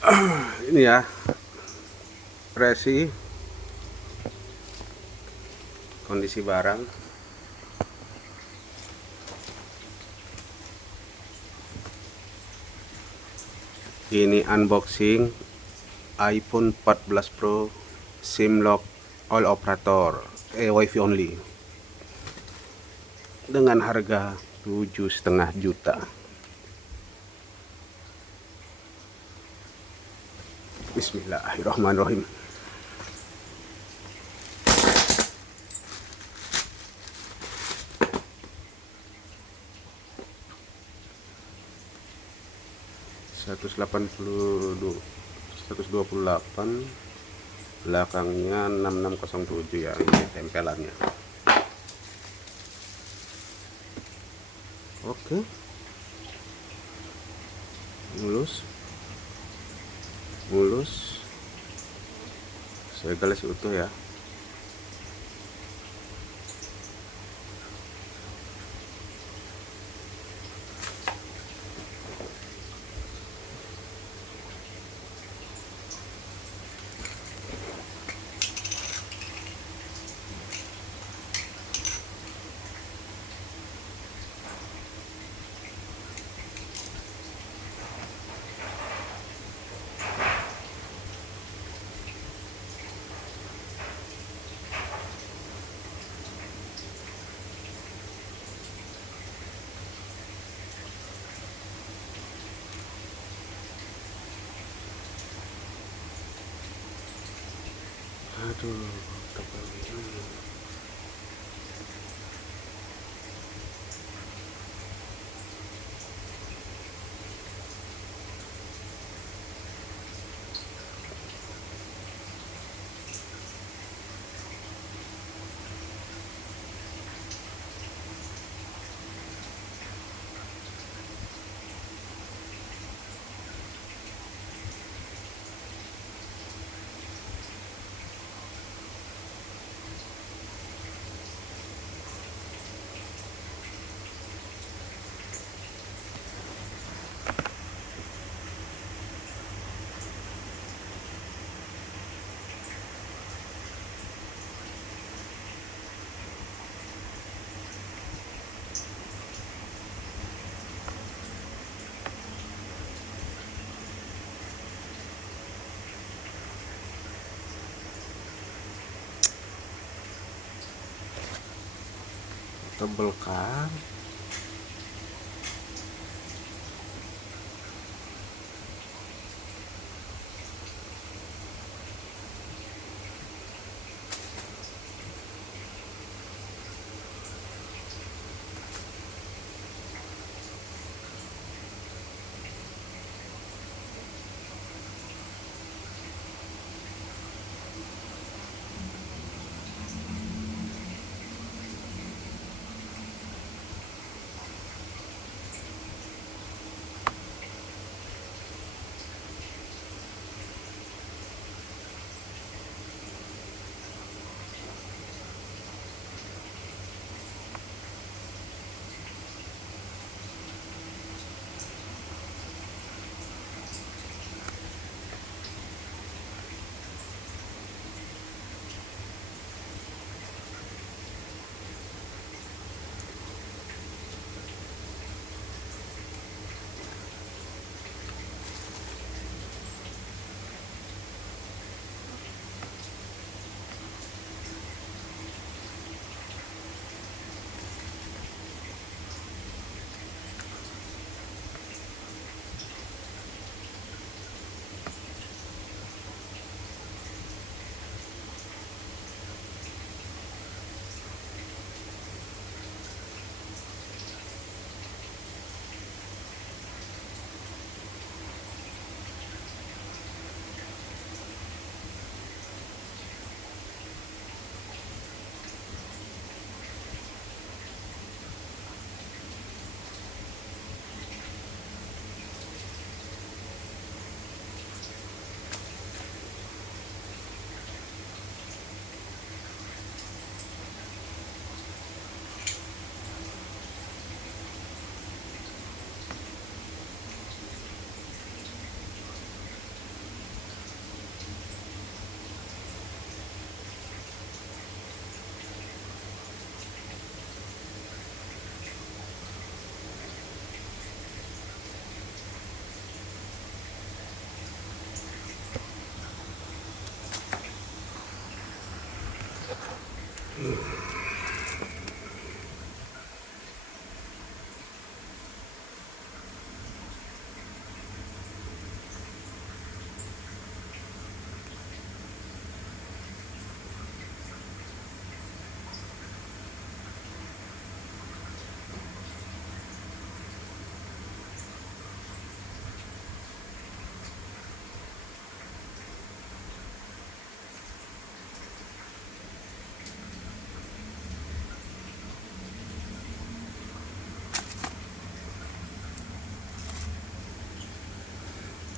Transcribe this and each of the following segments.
Ini ya, resi kondisi barang. Ini unboxing iPhone 14 Pro SIM lock all operator WiFi only dengan harga 7,5 juta. Bismillahirrahmanirrahim. $128, belakangnya 6607 ya, ini tempelannya. Oke, mulus saya garis utuh ya. Aduh, tebalnya. Tebel kan?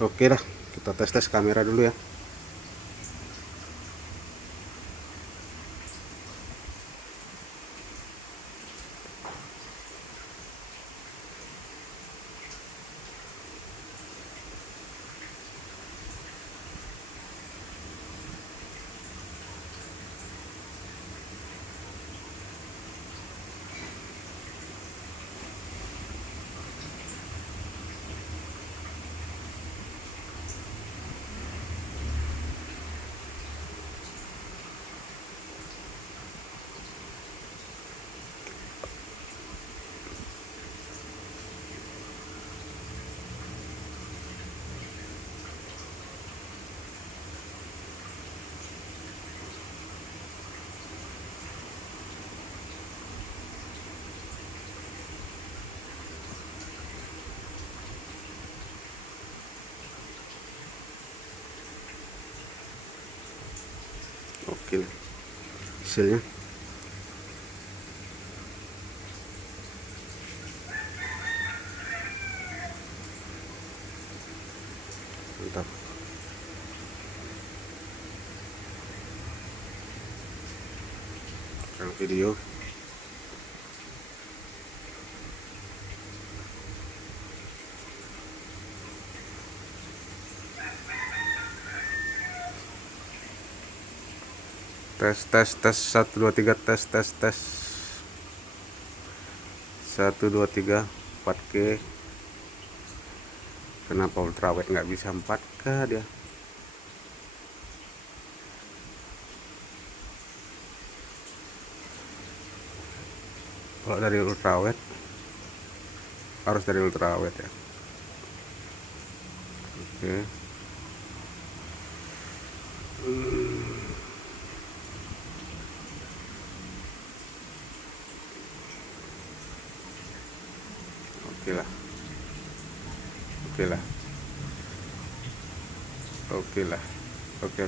Oke dah, kita tes kamera dulu ya. Oke lah hasilnya. Mantap. Sekarang video. Tes 1 2 3 tes 1 2 3 4K. Kenapa ultrawide nggak bisa 4K dia? Kalau dari ultrawide harus dari ultrawide ya. Oke. Oke lah. Oke lah. Oke lah. Oke.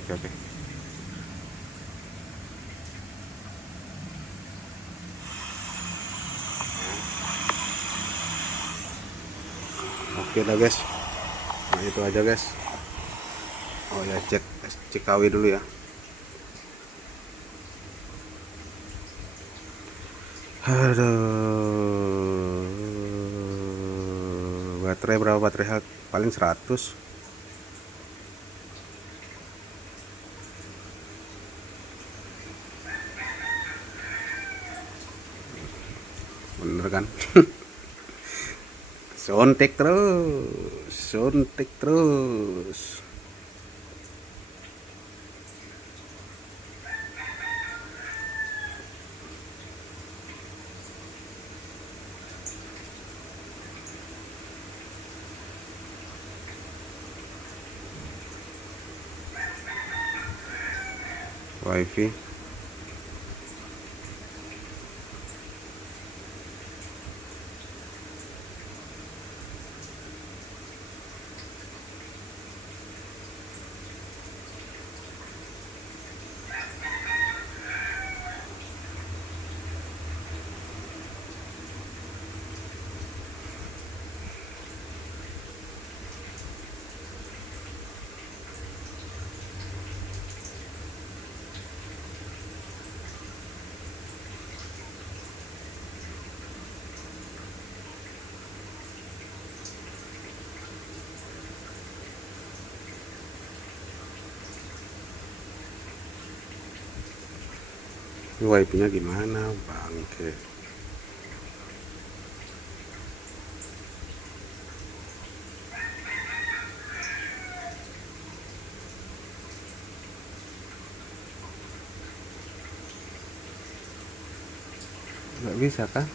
Oke lah guys. Nah itu aja guys. Oh ya, cek CKW dulu ya. Aduh, baterai berapa? Baterai health paling 100. Bener kan? Sontek terus. Wifi. Wifi nya gimana bangke? Nggak bisa kan?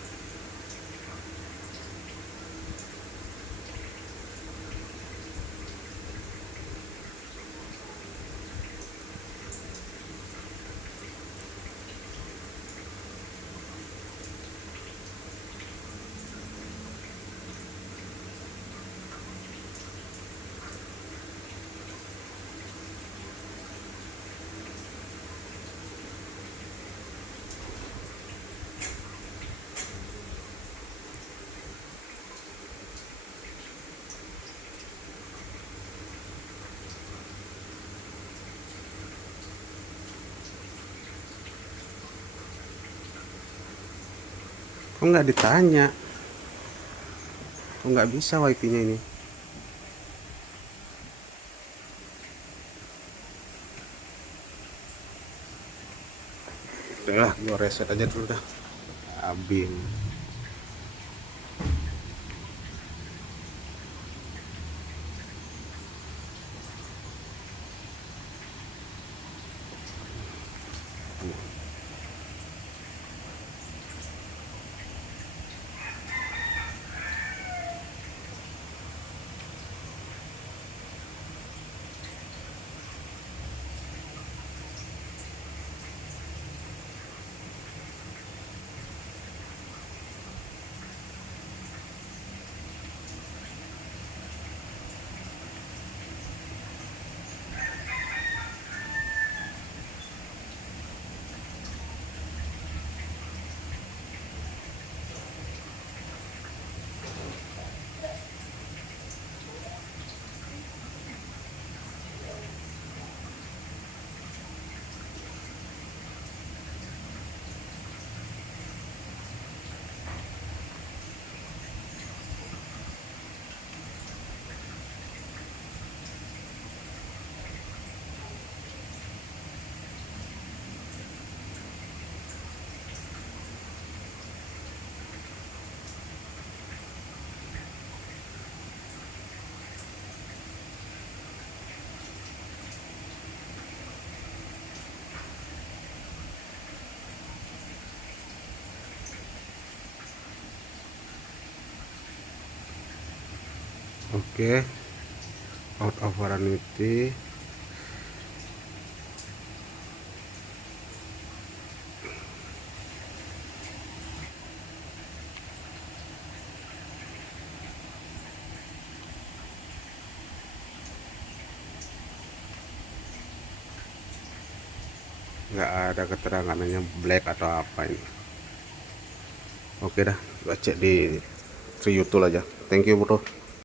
nggak ditanya? Kok nggak bisa wifi-nya ini? Udah, gua reset aja dulu dah. Abim. Oke, out of warranty. Nggak ada keterangannya black atau apa ini. Oke dah, gua cek di Triyutul aja. Thank you bro.